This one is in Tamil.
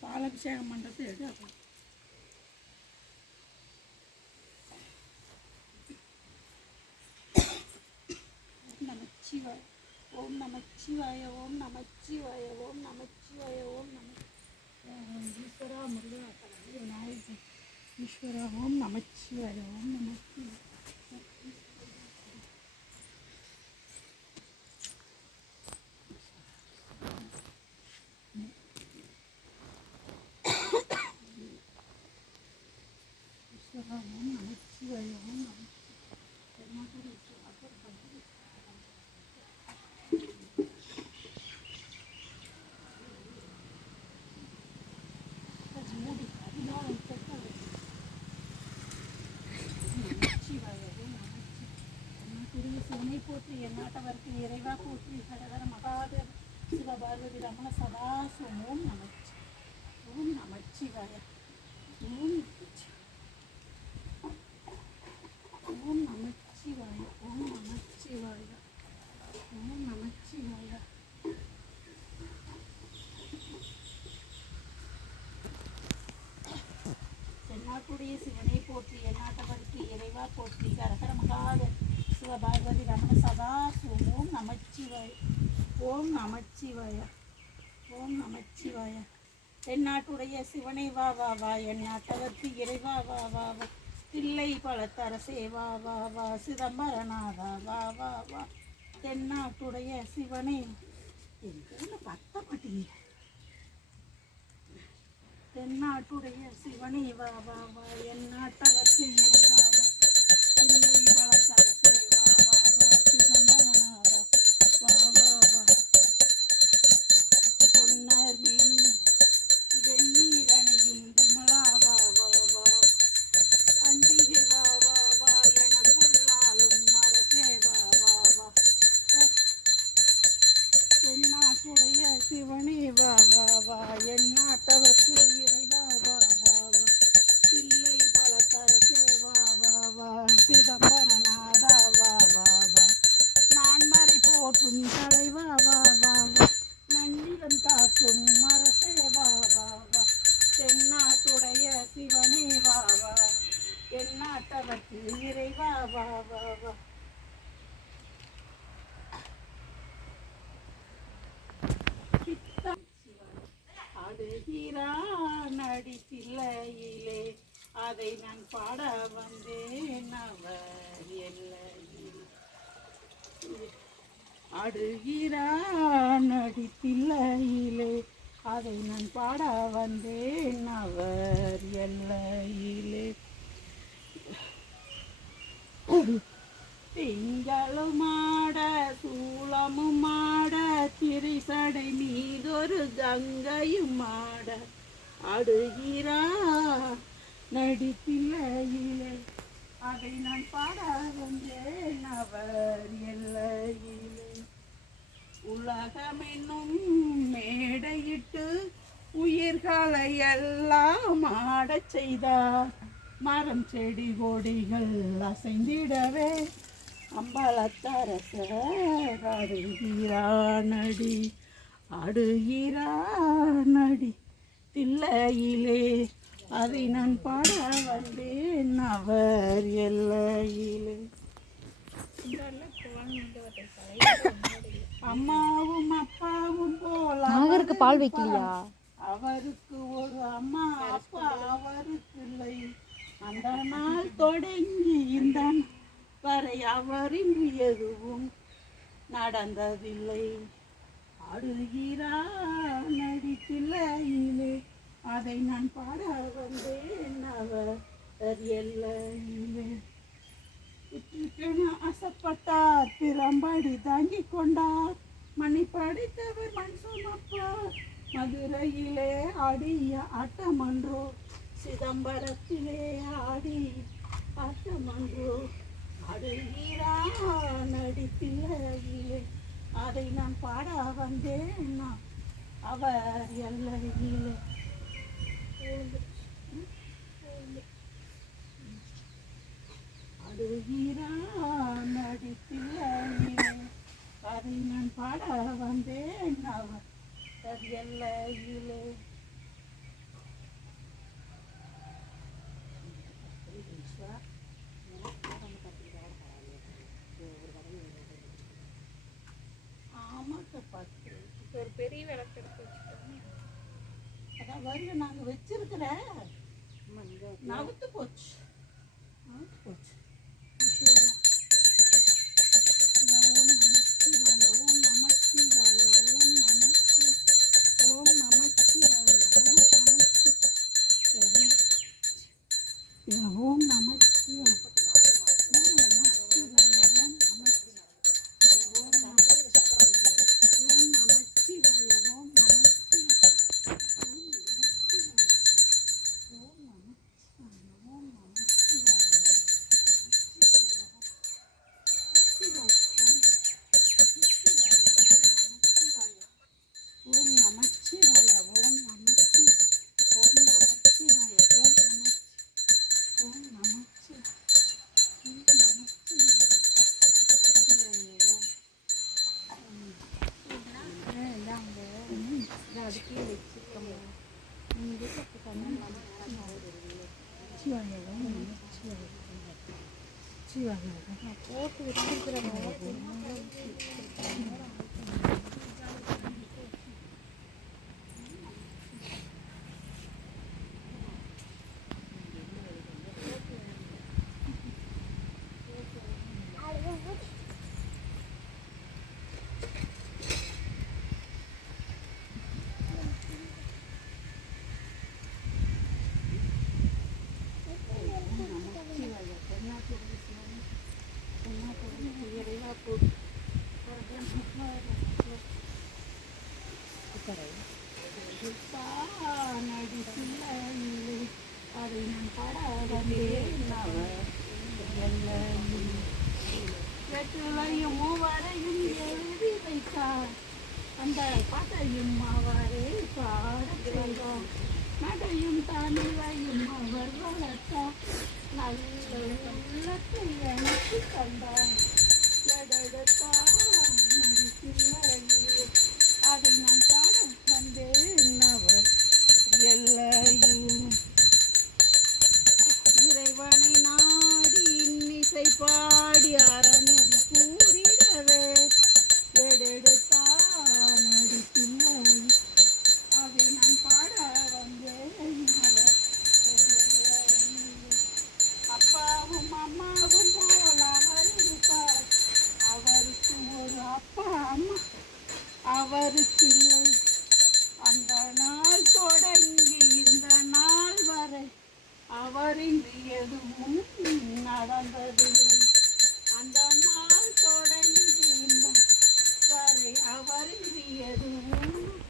பாலாபிஷேகம் பண்ணுறது எடு. நமச்சிவாய ஓம் நமச்சிவாய ஓம் நமச்சிவாய ஓம் நமச்சிவாய ஓம் நம ஈஸ்வரா முருகா விநாயகர் ஈஸ்வரா ஓம் நமச்சிவாய ஓம் நமச்சிவாய ஈஸ்வரா ஓம் நமச்சிவாய ஓம் நம சிவனை போற்றி எந்நாட்டவருக்கு இறைவா போற்றி ஹரஹர மகாதேவ சிவபார்வதி ரமண சதாசிவம் ஓம் நமச்சிவாய ஓம் நமச்சிவாய ஓம் நமச்சிவாய ஓம் நமச்சிவாய தென்னாட்டுடைய சிவனை போற்றி எந்நாட்டவருக்கு இறைவா போற்றி ஹரஹர மகாதேவ சிவபார்வதி ரமண சதாசிவம் ஓம் நமச்சிவாய ஓம் நமச்சிவாய ஓம் நமச்சிவாய தென்னாட்டுடைய சிவனை வா வா வா எந்நாட்டவர்க்கு இறைவா வா வா வா தில்லை பழத்தரசே வா வா வா சிதம்பரநாதா வா வா வா தென்னாட்டுடைய சிவனை பத்த மாட்டீங்க தென்னாட்டுடைய சிவனை வா வா வா எந்நாட்டவர்க்கு இறைவா வா தில்லை பழத்தரசே வா வா வா சிதம்பரநாதா வா வா வா பொன்னர் மேனி வெண்ணீரணியும் விமலா வா வா வா அன்பிகை வா வா வா எனக்குள்ளாலும் அரசே வா வா வா தென்னாட்டுடைய சிவனே வா வா வா எந்நாட்டவர்க்கு இறைவா வா வா வா தில்லை பழத்தரசே வா வா வா சிதம்பரநாதா வா வா வா நான் மறை போற்றும் தலைவா வா வா வா நன்னிலம் காக்கும் அரசே வா வா வா தென்னாட்டுடைய சிவனே வா வா எந்நாட்டவர்க்கு இறைவா வா வா வா ஆடுகிறான் அடிப்பிள்ளையிலே அதை நான் பாட வந்தேன் அவர் எல்லையில் ஆடுகிறான் அடிப்பிள்ளையிலே அதை நான் பாட வந்தேன் அவர் எல்லையிலே திங்களும் ஆட சூளமும் ஆட திரிசடை மீதொரு கங்கையும் ஆட ஆடுகிறா நடிப்பில்லையிலே அதை நான் பாட வந்தேன் அவர் எல்லையிலே உலகமென்னும் மேடையிட்டு உயிர்களை எல்லாம் ஆடச் செய்தார் மரம் செடி கொடிகள் அசைந்திடவே அம்பலத்தரசர் ஆடுகிறானடி ஆடுகிறானடி தில்லையிலே அதை நான் பாட வந்தேன் அவர் எல்லையிலே அம்மாவும் அப்பாவும் போல பால் வைக்கலையா அவருக்கு ஒரு அம்மா அப்பா அவருக்கு இல்லை அந்த நாள் தொடங்கி இந்த வரை அவரின்றி எதுவும் நடந்ததில்லை ஆடுகிறார் நடிப்பில்லையிலே அதை நான் பாட வந்தேன் அவர் எல்லையிலே ஆசைப்பட்டார் பிறம்படி தாங்கி கொண்டார் மணி படித்தவர் மண் சுமப்பார் மதுரையிலே ஆடிய ஆட்டமன்றோ சிதம்பரத்திலே ஆடி ஆட்டமன்றோ ஆடுகிறான் நடிப்பில்லையிலே அதை நான் பாட வந்தேன் அவர் எல்லையிலே ஆடுகிறான் நடிப்பில்லையிலே அதை நான் பாட வந்தேன் அவர் பார்த்து ஒரு பெரிய விளக்கு எடுத்து வச்சுட்டோம். அதான் வருக நாங்கள் வச்சிருக்கிறேன் நவுத்து போச்சு நவுத்து போச்சு. ஓம் நமச்சிவாய ஓம் நமச்சிவாய ஓம் நமச்சிவாய ஓம் நமச்சிவாய ஓம் நமச்சிவாய அதுக்கே வச்சுக்கோங்க. போட்டு வச்சிருக்கிறேன். அதை நான் பாட வெற்றிலையும் மூவரையும் எழுதி வைத்தார். அந்த பாட்டையும் அவரே பாட செய்தோம். நடையும் தமிழையும் அவர் வளர்த்தார். நல்ல உள்ளத்தை எனக்கு தந்தார். அதை நான் பாட வந்தேன். அவர் எல்லையும் இறைவனை நாடி இன்னிசை பாடி அரணடி கூறிடவே எடுத்தானடி பிள்ளை. அதை நான் பாட வந்தேன். அப்பாவும் அம்மாவும் போல அவர் இருப்பார். அவருக்கு ஒரு அப்பா அம்மா அவருக்கு இல்லை. அந்த நாள் தொடங்கி இந்த நாள் வரை அவரின்றி எதுவும் நடந்ததில்லை. அந்த